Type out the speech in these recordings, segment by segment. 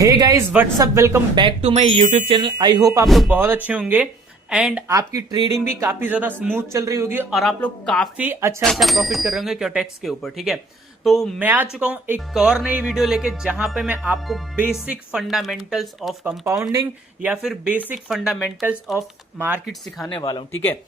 Hey guys what's up, welcome back to my YouTube channel. I hope आप लोग बहुत अच्छे होंगे एंड आपकी ट्रेडिंग भी काफी ज्यादा स्मूथ चल रही होगी और आप लोग काफी अच्छा प्रॉफिट कर रहे होंगे क्योटेक्स के ऊपर। ठीक है, तो मैं आ चुका हूं एक और नई वीडियो लेके जहां पे मैं आपको बेसिक फंडामेंटल्स ऑफ कंपाउंडिंग या फिर बेसिक फंडामेंटल्स ऑफ मार्केट सिखाने वाला हूं। ठीक है,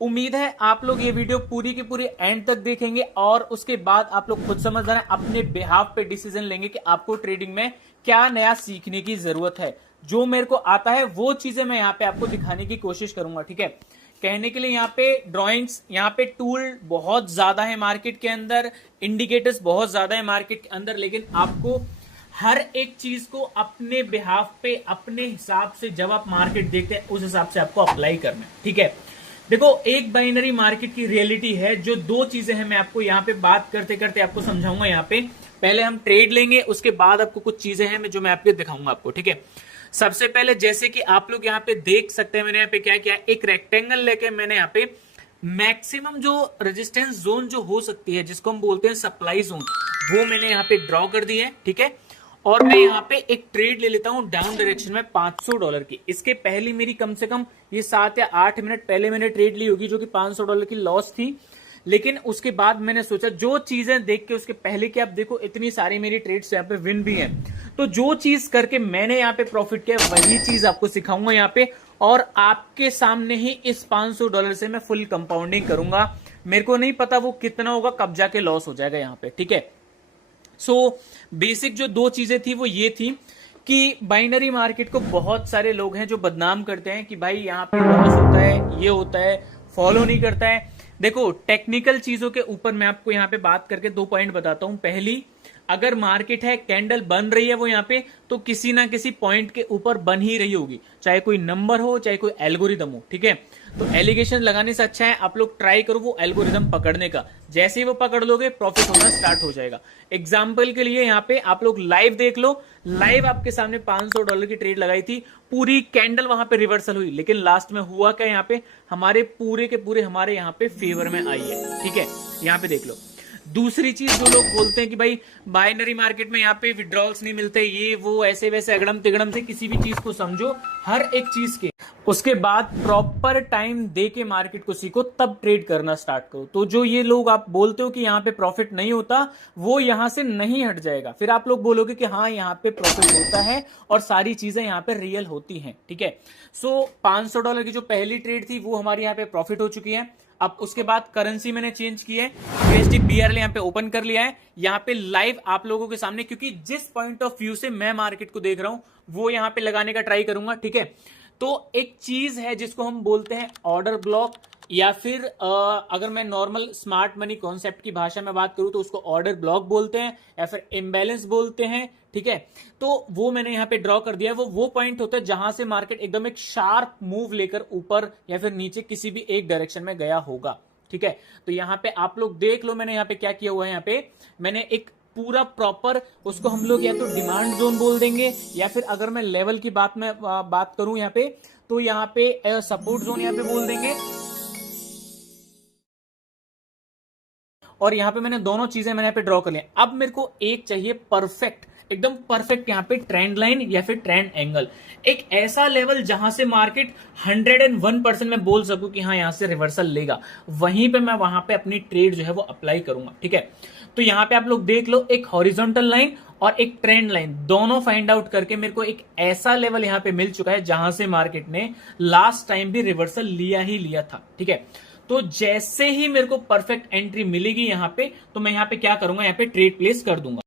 उम्मीद है आप लोग ये वीडियो पूरी की पूरी एंड तक देखेंगे और उसके बाद आप लोग खुद समझ जाना, अपने बिहाफ पे डिसीजन लेंगे कि आपको ट्रेडिंग में क्या नया सीखने की जरूरत है। जो मेरे को आता है वो चीजें मैं यहाँ पे आपको दिखाने की कोशिश करूंगा। ठीक है, कहने के लिए यहाँ पे ड्राइंग्स, यहाँ पे टूल बहुत ज्यादा है मार्केट के अंदर, इंडिकेटर्स बहुत ज्यादा है मार्केट के अंदर, लेकिन आपको हर एक चीज को अपने बिहाफ पे अपने हिसाब से जब आप मार्केट देखते हैं उस हिसाब से आपको अप्लाई करना है। ठीक है, देखो एक बाइनरी मार्केट की रियलिटी है, जो दो चीजें हैं मैं आपको यहाँ पे बात करते करते आपको समझाऊंगा। यहाँ पे पहले हम ट्रेड लेंगे, उसके बाद आपको कुछ चीजें हैं जो मैं आपको दिखाऊंगा आपको। ठीक है, सबसे पहले जैसे कि आप लोग यहाँ पे देख सकते हैं, मैंने यहाँ पे क्या किया, एक रेक्टेंगल लेके मैंने यहाँ पे मैक्सिमम जो रेजिस्टेंस जोन जो हो सकती है जिसको हम बोलते हैं सप्लाई जोन, वो मैंने यहाँ पे ड्रॉ कर दी है। ठीक है, और मैं यहाँ पे एक ट्रेड ले लेता हूं डाउन डायरेक्शन में $500 की। इसके पहले मेरी कम से कम ये 7 या 8 मिनट पहले मैंने ट्रेड ली होगी जो कि $500 की लॉस थी। लेकिन उसके बाद मैंने सोचा जो चीजें देख के उसके पहले कि आप देखो इतनी सारी मेरी ट्रेड्स यहाँ पे विन भी हैं, तो जो चीज करके मैंने यहाँ पे प्रॉफिट किया वही चीज आपको सिखाऊंगा यहाँ पे, और आपके सामने ही इस $500 से मैं फुल कंपाउंडिंग करूंगा। मेरे को नहीं पता वो कितना होगा, कब जाके लॉस हो जाएगा यहाँ पे। ठीक है, सो बेसिक जो दो चीजें थी वो ये थी कि बाइनरी मार्केट को बहुत सारे लोग हैं जो बदनाम करते हैं कि भाई यहाँ पे लॉस होता है, ये होता है, फॉलो नहीं करता है। देखो टेक्निकल चीजों के ऊपर मैं आपको यहाँ पे बात करके 2 पॉइंट बताता हूं। पहली, अगर मार्केट है, कैंडल बन रही है वो यहाँ पे, तो किसी ना किसी पॉइंट के ऊपर बन ही रही होगी, चाहे कोई नंबर हो चाहे कोई एल्गोरिदम हो। ठीक है, तो एलिगेशन लगाने से अच्छा है आप लोग ट्राई करो वो एल्गोरिदम पकड़ने का। जैसे ही वो पकड़ लोगे प्रॉफिट होना स्टार्ट हो जाएगा। एग्जाम्पल के लिए यहाँ पे आप लोग लाइव देख लो, लाइव आपके सामने $500 की ट्रेड लगाई थी, पूरी कैंडल वहां पे रिवर्सल हुई, लेकिन लास्ट में हुआ क्या, यहाँ पे हमारे पूरे के पूरे हमारे यहाँ पे फेवर में आई है। ठीक है, यहाँ पे देख लो। दूसरी चीज जो लोग बोलते हैं कि भाई बाइनरी मार्केट में यहाँ पे विड्रॉल्स नहीं मिलते, ये वो ऐसे वैसे अगड़म तिगड़म से, किसी भी चीज को समझो हर एक चीज के उसके बाद प्रॉपर टाइम दे के मार्केट को सीखो, तब ट्रेड करना स्टार्ट करो। तो जो ये लोग आप बोलते हो कि यहाँ पे प्रॉफिट नहीं होता, वो यहां से नहीं हट जाएगा। फिर आप लोग बोलोगे कि हाँ यहाँ पे प्रॉफिट होता है और सारी चीजें यहाँ पे रियल होती हैं। ठीक है, सो $500 की जो पहली ट्रेड थी वो हमारी यहाँ पे प्रॉफिट हो चुकी है। अब उसके बाद करेंसी मैंने चेंज की है, यूएसडी बीआरएल यहाँ पे ओपन कर लिया है यहाँ पे लाइव आप लोगों के सामने, क्योंकि जिस पॉइंट ऑफ व्यू से मैं मार्केट को देख रहा हूं वो यहाँ पे लगाने का ट्राई करूंगा। ठीक है, तो एक चीज है जिसको हम बोलते हैं ऑर्डर ब्लॉक, या फिर अगर मैं नॉर्मल स्मार्ट मनी कॉन्सेप्ट की भाषा में बात करूं तो उसको ऑर्डर ब्लॉक बोलते हैं या फिर इम्बैलेंस बोलते हैं। ठीक है, तो वो मैंने यहाँ पे ड्रॉ कर दिया है। वो पॉइंट होता है जहां से मार्केट एकदम एक शार्प मूव लेकर ऊपर या फिर नीचे किसी भी एक डायरेक्शन में गया होगा। ठीक है, तो यहाँ पे आप लोग देख लो मैंने यहाँ पे क्या किया हुआ है। यहाँ पे मैंने एक पूरा प्रॉपर, उसको हम लोग या तो डिमांड जोन बोल देंगे, या फिर अगर मैं लेवल की बात करूं यहाँ पे, तो यहाँ पे सपोर्ट जोन यहाँ पे बोल देंगे। और यहाँ पे मैंने दोनों चीजें मैंने यहाँ पे ड्रॉ कर लिया। अब मेरे को एक चाहिए परफेक्ट, एकदम परफेक्ट यहाँ पे ट्रेंड लाइन या फिर ट्रेंड एंगल, एक ऐसा लेवल जहां से मार्केट 101% में बोल सकूं कि हाँ यहां से रिवर्सल लेगा, वहीं पे मैं वहां पे अपनी ट्रेड जो है वो अप्लाई करूंगा। ठीक है, तो यहाँ पे आप लोग देख लो, एक हॉरिजॉन्टल लाइन और एक ट्रेंड लाइन दोनों फाइंड आउट करके मेरे को एक ऐसा लेवल यहाँ पे मिल चुका है जहां से मार्केट ने लास्ट टाइम भी रिवर्सल लिया ही लिया था। ठीक है, तो जैसे ही मेरे को परफेक्ट एंट्री मिलेगी यहाँ पे, तो मैं यहाँ पे क्या करूंगा, यहाँ पे ट्रेड प्लेस कर दूंगा।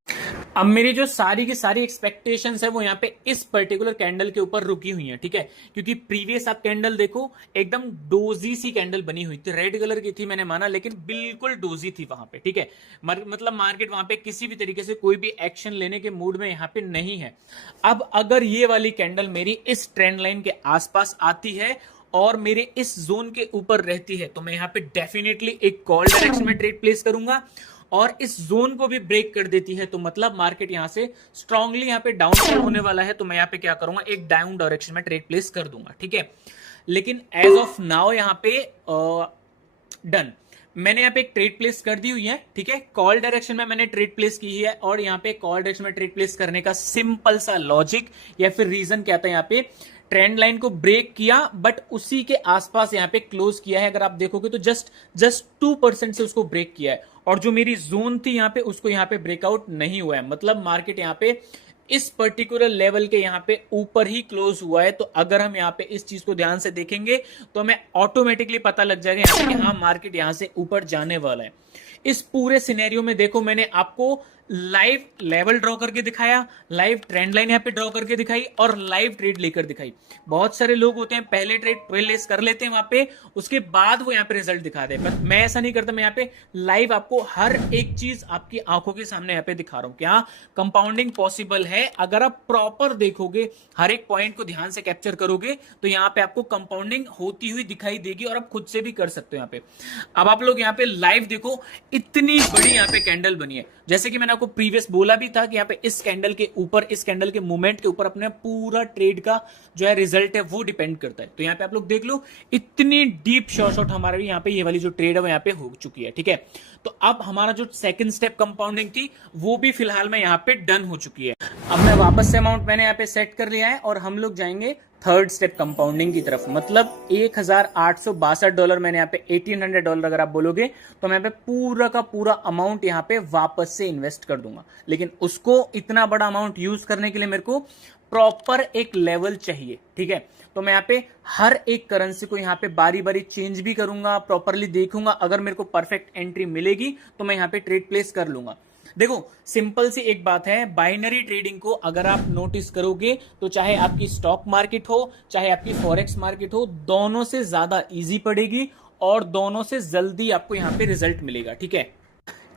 अब मेरी जो सारी की सारी एक्सपेक्टेशंस है वो यहाँ पे इस पर्टिकुलर कैंडल के ऊपर रुकी हुई है। ठीक है, क्योंकि प्रीवियस आप कैंडल देखो एकदम डोजी सी कैंडल बनी हुई थी, रेड कलर की थी मैंने माना, लेकिन बिल्कुल डोजी थी वहां पे। ठीक है, मतलब मार्केट वहां पे किसी भी तरीके से कोई भी एक्शन लेने के मूड में यहाँ पे नहीं है। अब अगर ये वाली कैंडल मेरी इस ट्रेंड लाइन के आसपास आती है और मेरे इस जोन के ऊपर रहती है, तो मैं यहाँ पे डेफिनेटली एक कॉल डायरेक्शन में ट्रेड प्लेस करूंगा, और इस जोन को भी ब्रेक कर देती है तो मतलब मार्केट यहां से स्ट्रांगली यहाँ पे डाउन होने वाला है, तो मैं यहाँ पे क्या करूंगा, एक डाउन डायरेक्शन में ट्रेड प्लेस कर दूंगा। ठीक है, लेकिन एज ऑफ नाउ यहाँ पे डन मैंने यहाँ पे एक ट्रेड प्लेस कर दी हुई है, ठीक है। कॉल डायरेक्शन में मैंने ट्रेड प्लेस की है, और यहाँ पे कॉल डायरेक्शन में ट्रेड प्लेस करने का सिंपल सा लॉजिक या फिर रीजन क्या था, यहाँ पे ट्रेंड लाइन को ब्रेक किया बट उसी के आसपास यहाँ पे क्लोज किया है। अगर आप देखोगे तो जस्ट 2% से उसको ब्रेक किया है, और जो मेरी जोन थी यहाँ पे उसको यहाँ पे ब्रेकआउट नहीं हुआ है। मतलब मार्केट यहाँ पे इस पर्टिकुलर लेवल के यहाँ पे ऊपर ही क्लोज हुआ है। तो अगर हम यहाँ पे इस चीज को ध्यान से देखेंगे तो हमें ऑटोमेटिकली पता लग जाएगा यहाँ पे कि हाँ मार्केट यहाँ से ऊपर जाने वाला है। इस पूरे सिनेरियो में देखो, मैंने आपको लाइव लेवल ड्रॉ करके दिखाया, लाइव ट्रेंड लाइन यहाँ पे ड्रॉ करके दिखाई, और लाइव ट्रेड लेकर दिखाई। बहुत सारे लोग होते हैं पहले ट्रेड प्लेस कर लेते हैं वहां पे, उसके बाद वो यहाँ पे रिजल्ट दिखा दे, पर मैं ऐसा नहीं करता। मैं यहाँ पे लाइव आपको हर एक चीज आपकी आंखों के सामने यहाँ पे दिखा रहा हूं। क्या कंपाउंडिंग पॉसिबल है? अगर आप प्रॉपर देखोगे, हर एक पॉइंट को ध्यान से कैप्चर करोगे, तो यहाँ पे आपको कंपाउंडिंग होती हुई दिखाई देगी, और आप खुद से भी कर सकते हो यहाँ पे। अब आप लोग यहाँ पे लाइव देखो, इतनी बड़ी यहाँ पे कैंडल बनी है। जैसे कि मैंने आपको प्रीवियस बोला भी था कि यहाँ पे इस कैंडल के ऊपर, इस कैंडल के मूवमेंट के ऊपर अपने पूरा ट्रेड का जो है रिजल्ट है वो डिपेंड करता है। तो यहाँ पे आप लोग देख लो, इतनी डीप शॉर्ट हमारे यहाँ पे ये वाली जो ट्रेड है वो यहाँ पे हो चुकी है, ठीक है। तो अब हमारा जो सेकंड स्टेप कंपाउंडिंग थी वो भी फिलहाल में यहाँ पे डन हो चुकी है। अब मैं वापस से अमाउंट मैंने यहाँ पे सेट कर लिया है, और हम लोग जाएंगे थर्ड स्टेप कंपाउंडिंग की तरफ। मतलब $1,862 मैंने यहाँ पे $1,800 अगर आप बोलोगे तो मैं यहाँ पे पूरा का पूरा अमाउंट यहाँ पे वापस से इन्वेस्ट कर दूंगा। लेकिन उसको इतना बड़ा अमाउंट यूज करने के लिए मेरे को प्रॉपर एक लेवल चाहिए, ठीक है। तो मैं यहाँ पे हर एक करेंसी को यहाँ पे बारी बारी चेंज भी करूंगा, प्रॉपरली देखूंगा। अगर मेरे को परफेक्ट एंट्री मिलेगी तो मैं यहाँ पे ट्रेड प्लेस कर लूंगा। देखो सिंपल सी एक बात है, बाइनरी ट्रेडिंग को अगर आप नोटिस करोगे तो चाहे आपकी स्टॉक मार्केट हो, चाहे आपकी फॉरेक्स मार्केट हो, दोनों से ज्यादा इजी पड़ेगी और दोनों से जल्दी आपको यहाँ पे रिजल्ट मिलेगा, ठीक है।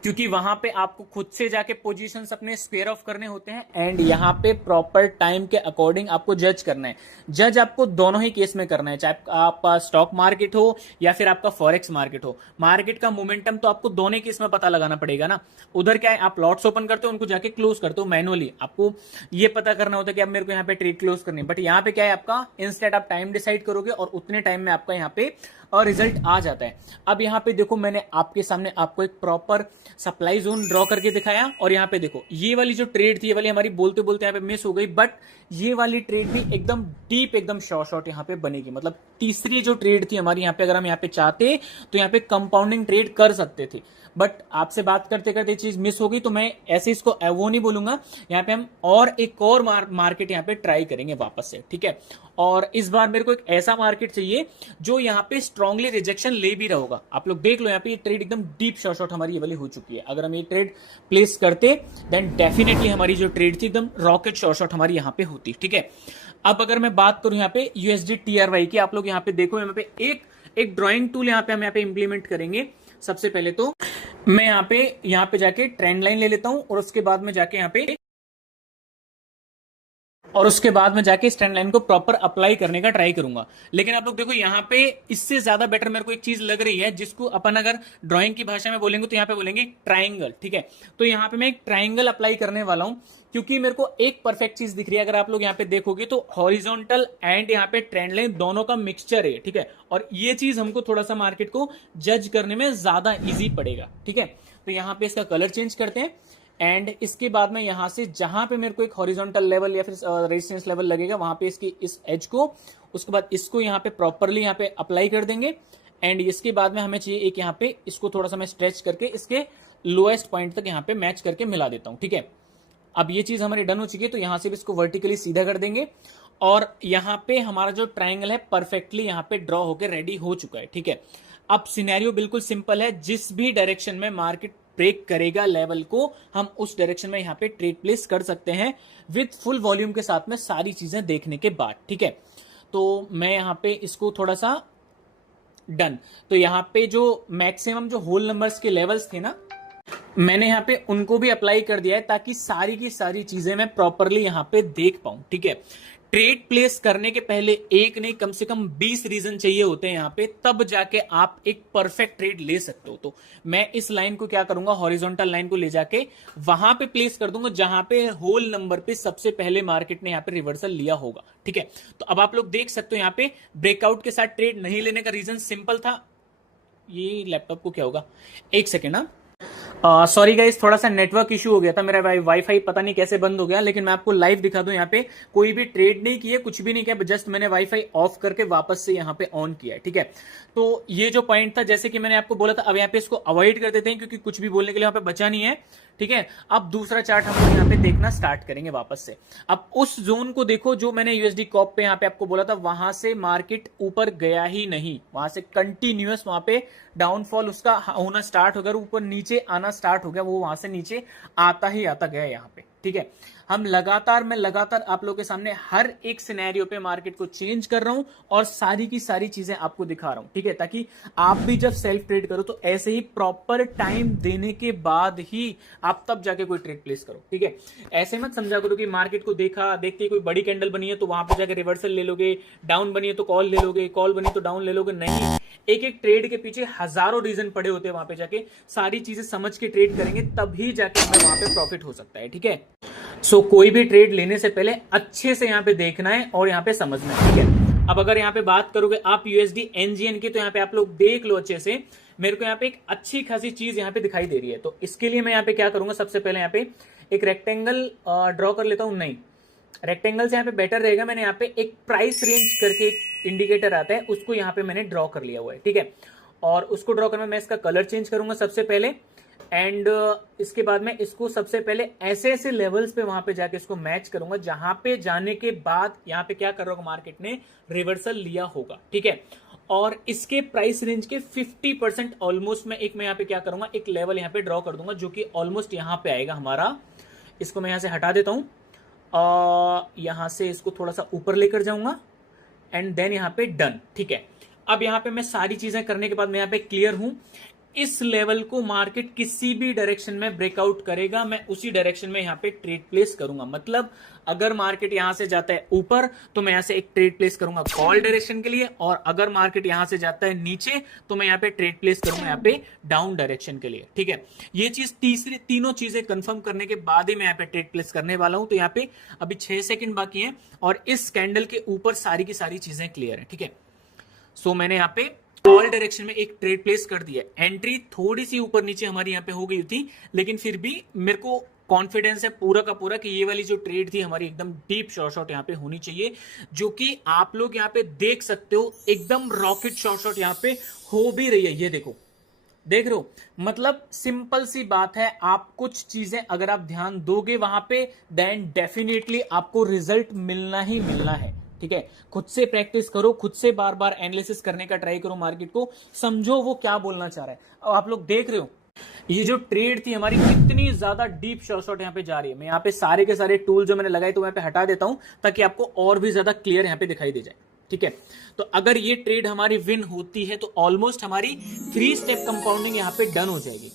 क्योंकि वहां पे आपको खुद से जाके पोजीशंस अपने स्क्वेयर ऑफ करने होते हैं, एंड यहाँ पे प्रॉपर टाइम के अकॉर्डिंग आपको जज करना है। जज आपको दोनों ही केस में करना है, चाहे आपका स्टॉक मार्केट हो या फिर आपका फॉरेक्स मार्केट हो। मार्केट का मोमेंटम तो आपको दोनों केस में पता लगाना पड़ेगा ना। उधर क्या है, आप लॉट्स ओपन करते हो, उनको जाके क्लोज करते हो मैनुअली, आपको ये पता करना होता है कि अब मेरे को यहाँ पे ट्रेड क्लोज करनी है। बट यहाँ पे क्या है, आपका इंस्टेंट आप टाइम डिसाइड करोगे और उतने टाइम में आपका यहाँ पे और रिजल्ट आ जाता है। अब यहाँ पे देखो, मैंने आपके सामने आपको एक प्रॉपर सप्लाई जोन ड्रॉ करके दिखाया, और यहाँ पे देखो ये वाली जो ट्रेड थी, ये वाली हमारी बोलते बोलते यहाँ पे मिस हो गई, बट ये वाली ट्रेड भी एकदम डीप, एकदम शॉर्ट यहाँ पे बनेगी। मतलब तीसरी जो ट्रेड थी हमारी यहाँ पे, अगर हम यहाँ पे चाहते तो यहाँ पे कंपाउंडिंग ट्रेड कर सकते थे, बट आपसे बात करते करते चीज मिस हो गई। तो मैं ऐसे इसको वो नहीं बोलूंगा, यहाँ पे हम और एक और मार्केट यहाँ पे ट्राई करेंगे वापस से, ठीक है। और इस बार मेरे को एक ऐसा मार्केट चाहिए जो यहाँ पे स्ट्रांगली रिजेक्शन ले भी रहा होगा। आप लोग देख लो, यहाँ पे ये ट्रेड एकदम डीप शॉर्ट हमारी ये वाली हो चुकी है। अगर हम ये ट्रेड प्लेस करते देन डेफिनेटली हमारी जो ट्रेड थी एकदम रॉकेट शॉर्ट हमारी यहाँ पे होती, ठीक है। अब अगर मैं बात करूं यहाँ पे यूएसडी टीआरवाई की, आप लोग यहाँ पे देखो, यहाँ पे एक ड्रॉइंग टूल यहाँ पे हम यहाँ पे इंप्लीमेंट करेंगे। सबसे पहले तो मैं यहाँ पे जाके ट्रेंड लाइन ले लेता हूं, और उसके बाद में जाके यहाँ पे इस ट्रेंड लाइन को प्रॉपर अप्लाई करने का ट्राई करूंगा। लेकिन आप लोग देखो, यहाँ पे इससे ज्यादा बेटर मेरे को एक चीज लग रही है, जिसको अपन अगर ड्राइंग की भाषा में बोलेंगे तो यहाँ पे बोलेंगे ट्राइंगल, ठीक है। तो यहाँ पे मैं एक ट्राइंगल अप्लाई करने वाला हूं, क्योंकि मेरे को एक परफेक्ट चीज दिख रही है। अगर आप लोग यहाँ पे देखोगे तो हॉरिजॉन्टल एंड यहाँ पे ट्रेंड लाइन दोनों का मिक्सचर है, ठीक है। और ये चीज हमको थोड़ा सा मार्केट को जज करने में ज्यादा इजी पड़ेगा, ठीक है। तो यहाँ पे इसका कलर चेंज करते हैं, एंड इसके बाद में यहां से जहां पे मेरे को एक हॉरिजॉन्टल लेवल या फिर रेजिस्टेंस लेवल लगेगा, वहां पे इसकी इस एज को, उसके बाद इसको यहाँ पे प्रॉपरली यहाँ पे अप्लाई कर देंगे। एंड इसके बाद में हमें चाहिए एक यहाँ पे इसको थोड़ा सा मैं स्ट्रेच करके इसके लोएस्ट पॉइंट तक यहाँ पे मैच करके मिला देता हूं, ठीक है। अब ये चीज हमारी डन हो चुकी है, तो यहां से भी इसको वर्टिकली सीधा कर देंगे, और यहाँ पे हमारा जो ट्राइंगल है परफेक्टली यहाँ पे ड्रॉ होकर रेडी हो चुका है, ठीक है। अब सिनेरियो बिल्कुल सिंपल है, जिस भी डायरेक्शन में मार्केट ब्रेक करेगा लेवल को, हम उस डायरेक्शन में यहाँ पे ट्रेड प्लेस कर सकते हैं विद फुल वॉल्यूम के साथ में, सारी चीजें देखने के बाद, ठीक है। तो मैं यहाँ पे इसको थोड़ा सा डन, तो यहाँ पे जो मैक्सिमम जो होल नंबर्स के लेवल्स थे ना, मैंने यहाँ पे उनको भी अप्लाई कर दिया है, ताकि सारी की सारी चीजें मैं प्रॉपरली यहाँ पे देख पाऊं, ठीक है। ट्रेड प्लेस करने के पहले एक नहीं, कम से कम 20 रीजन चाहिए होते हैं यहाँ पे, तब जाके आप एक परफेक्ट ट्रेड ले सकते हो। तो मैं इस लाइन को क्या करूंगा, हॉरिजॉन्टल लाइन को ले जाके वहां पे प्लेस कर दूंगा जहां पे होल नंबर पे सबसे पहले मार्केट ने यहाँ पे रिवर्सल लिया होगा, ठीक है। तो अब आप लोग देख सकते हो, यहाँ पे ब्रेकआउट के साथ ट्रेड नहीं लेने का रीजन सिंपल था, ये लैपटॉप को क्या होगा, एक सेकेंड ना, सॉरी गाइस, थोड़ा सा नेटवर्क इशू हो गया था, मेरा वाईफाई पता नहीं कैसे बंद हो गया। लेकिन मैं आपको लाइव दिखा दूं, यहाँ पे कोई भी ट्रेड नहीं किया, कुछ भी नहीं किया, जस्ट मैंने वाईफाई ऑफ करके वापस से यहाँ पे ऑन किया है, ठीक है। तो ये जो पॉइंट था, जैसे कि मैंने आपको बोला था, अब यहाँ पे इसको अवॉइड कर देते हैं क्योंकि कुछ भी बोलने के लिए यहाँ पे बचा नहीं है, ठीक है। अब दूसरा चार्ट हम लोग यहाँ पे देखना स्टार्ट करेंगे वापस से। अब उस जोन को देखो जो मैंने यूएसडी कॉप पे यहाँ पे आपको बोला था, वहां से मार्केट ऊपर गया ही नहीं, वहां से कंटिन्यूअस वहां पे डाउनफॉल उसका होना स्टार्ट हो गया, ऊपर नीचे आना स्टार्ट हो गया, वो वहां से नीचे आता ही आता गया यहाँ पे, ठीक है। मैं लगातार आप लोगों के सामने हर एक सिनेरियो पे मार्केट को चेंज कर रहा हूं और सारी की सारी चीजें आपको दिखा रहा हूं, ठीक है, ताकि आप भी जब सेल्फ ट्रेड करो तो ऐसे ही प्रॉपर टाइम देने के बाद ही आप तब जाके कोई ट्रेड प्लेस करो, ठीक है। ऐसे मत समझा करो कि मार्केट को देख के कोई बड़ी कैंडल बनी है तो वहां पर जाके रिवर्सल ले लोगे, डाउन बनी है तो कॉल ले लोगे, कॉल बनी तो डाउन ले लोगे, नहीं। एक एक ट्रेड के पीछे हजारों रीजन पड़े होते हैं, वहां पे जाके सारी चीजें समझ के ट्रेड करेंगे तभी जाके हमें वहां पे प्रॉफिट हो सकता है, ठीक है। सो कोई भी ट्रेड लेने से पहले अच्छे से यहाँ पे देखना है और यहाँ पे समझना है, ठीक है। अब अगर यहाँ पे बात करोगे आप यूएसडी एनजीएन की, तो यहाँ पे आप लोग देख लो अच्छे से, मेरे को यहाँ पे एक अच्छी खासी चीज यहाँ पे दिखाई दे रही है। तो इसके लिए मैं यहाँ पे क्या करूंगा, सबसे पहले यहाँ पे एक रेक्टेंगल ड्रॉ कर लेता हूं, नहीं रेक्टेंगल से यहाँ पे बेटर रहेगा। मैंने यहाँ पे एक प्राइस रेंज करके एक इंडिकेटर आता है, उसको यहाँ पे मैंने ड्रॉ कर लिया हुआ है, ठीक है। और उसको ड्रॉ करने में मैं इसका कलर चेंज करूंगा सबसे पहले, एंड इसके बाद में इसको सबसे पहले ऐसे ऐसे लेवल्स पे वहां पे जाके इसको मैच करूंगा जहां पे जाने के बाद यहाँ पे क्या कर रहा होगा, मार्केट ने रिवर्सल लिया होगा, ठीक है। और इसके प्राइस रेंज के 50% ऑलमोस्ट मैं यहाँ पे क्या करूंगा, एक लेवल यहाँ पे ड्रॉ कर दूंगा जो कि ऑलमोस्ट यहाँ पे आएगा हमारा। इसको मैं यहाँ से हटा देता हूं, यहां से इसको थोड़ा सा ऊपर लेकर जाऊंगा एंड देन यहाँ पे डन, ठीक है। अब यहाँ पे मैं सारी चीजें करने के बाद मैं यहाँ पे क्लियर हूं। इस लेवल को मार्केट किसी भी डायरेक्शन में ब्रेकआउट करेगा, मैं उसी डायरेक्शन में यहाँ पे ट्रेड प्लेस करूंगा। मतलब अगर मार्केट यहां से जाता है ऊपर तो मैं यहां से एक ट्रेड प्लेस करूंगा कॉल डायरेक्शन के लिए, और अगर मार्केट यहां से जाता है नीचे तो मैं यहाँ पे ट्रेड प्लेस करूंगा यहाँ पे डाउन डायरेक्शन के लिए, ठीक है। ये चीज तीनों चीजें कंफर्म करने के बाद ही मैं यहाँ पे ट्रेड प्लेस करने वाला हूं। तो यहाँ पे अभी 6 सेकंड बाकी है और इस कैंडल के ऊपर सारी की सारी चीजें क्लियर है, ठीक है। सो मैंने यहाँ पे कॉल डायरेक्शन में एक ट्रेड प्लेस कर दिया। एंट्री थोड़ी सी ऊपर नीचे हमारी यहाँ पे हो गई थी, लेकिन फिर भी मेरे को कॉन्फिडेंस है पूरा का पूरा कि ये वाली जो ट्रेड थी हमारी एकदम डीप शॉर्ट यहाँ पे होनी चाहिए, जो कि आप लोग यहाँ पे देख सकते हो एकदम रॉकेट शॉर्ट यहाँ पे हो भी रही है। ये देखो, देख रहे हो, मतलब सिंपल सी बात है, आप कुछ चीजें अगर आप ध्यान दोगे वहां पे, देन डेफिनेटली आपको रिजल्ट मिलना ही मिलना है, ठीक है। खुद से प्रैक्टिस करो, खुद से बार बार एनालिसिस करने का ट्राई करो, मार्केट को समझो वो क्या बोलना चाह रहा है। अब आप लोग देख रहे हो ये जो ट्रेड थी हमारी कितनी ज्यादा डीप शॉर्ट यहाँ पे जा रही है। मैं यहाँ पे सारे के सारे टूल जो मैंने लगाए तो मैं पे हटा देता हूं ताकि आपको और भी ज्यादा क्लियर यहाँ पे दिखाई दे जाए, ठीक है। तो अगर ये ट्रेड हमारी विन होती है तो ऑलमोस्ट हमारी 3 स्टेप कंपाउंडिंग यहाँ पे डन हो जाएगी,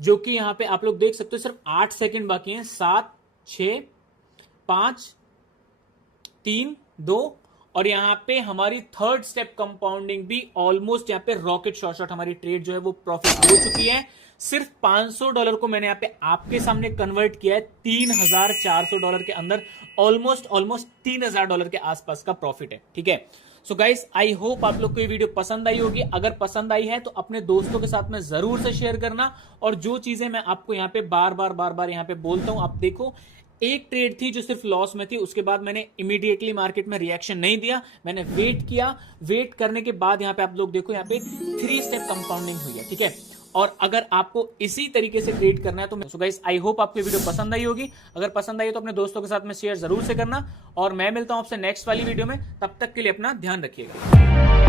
जो कि यहाँ पे आप लोग देख सकते हो सिर्फ 8 सेकेंड बाकी है। 7 6 5 3 2 और यहाँ पे हमारी 3rd स्टेप कंपाउंडिंग भी ऑलमोस्ट यहाँ पे रॉकेट शॉर्ट हमारी ट्रेड जो है वो प्रॉफिट हो चुकी है। सिर्फ $500 को मैंने यहाँ पे आपके सामने कन्वर्ट किया है $3,400 के अंदर, ऑलमोस्ट $3,000 के आसपास का प्रॉफिट है, ठीक है। सो गाइस, आई होप आप लोग को ये वीडियो पसंद आई होगी। अगर पसंद आई है तो अपने दोस्तों के साथ में जरूर से शेयर करना। और जो चीजें मैं आपको यहाँ पे बार बार यहाँ पे बोलता हूं, आप देखो, एक ट्रेड थी जो सिर्फ लॉस में थी, उसके बाद मैंने इमीडिएटली मार्केट में रिएक्शन नहीं दिया, मैंने वेट किया। वेट करने के बाद यहाँ पे आप लोग देखो, यहाँ पे 3 स्टेप कंपाउंडिंग हुई है, ठीक है। और अगर आपको इसी तरीके से ट्रेड करना है तो गाइस, आई होप आपको वीडियो पसंद आई होगी। अगर पसंद आई तो अपने दोस्तों के साथ में शेयर जरूर से करना। और मैं मिलता हूं आपसे नेक्स्ट वाली वीडियो में, तब तक के लिए अपना ध्यान रखिएगा।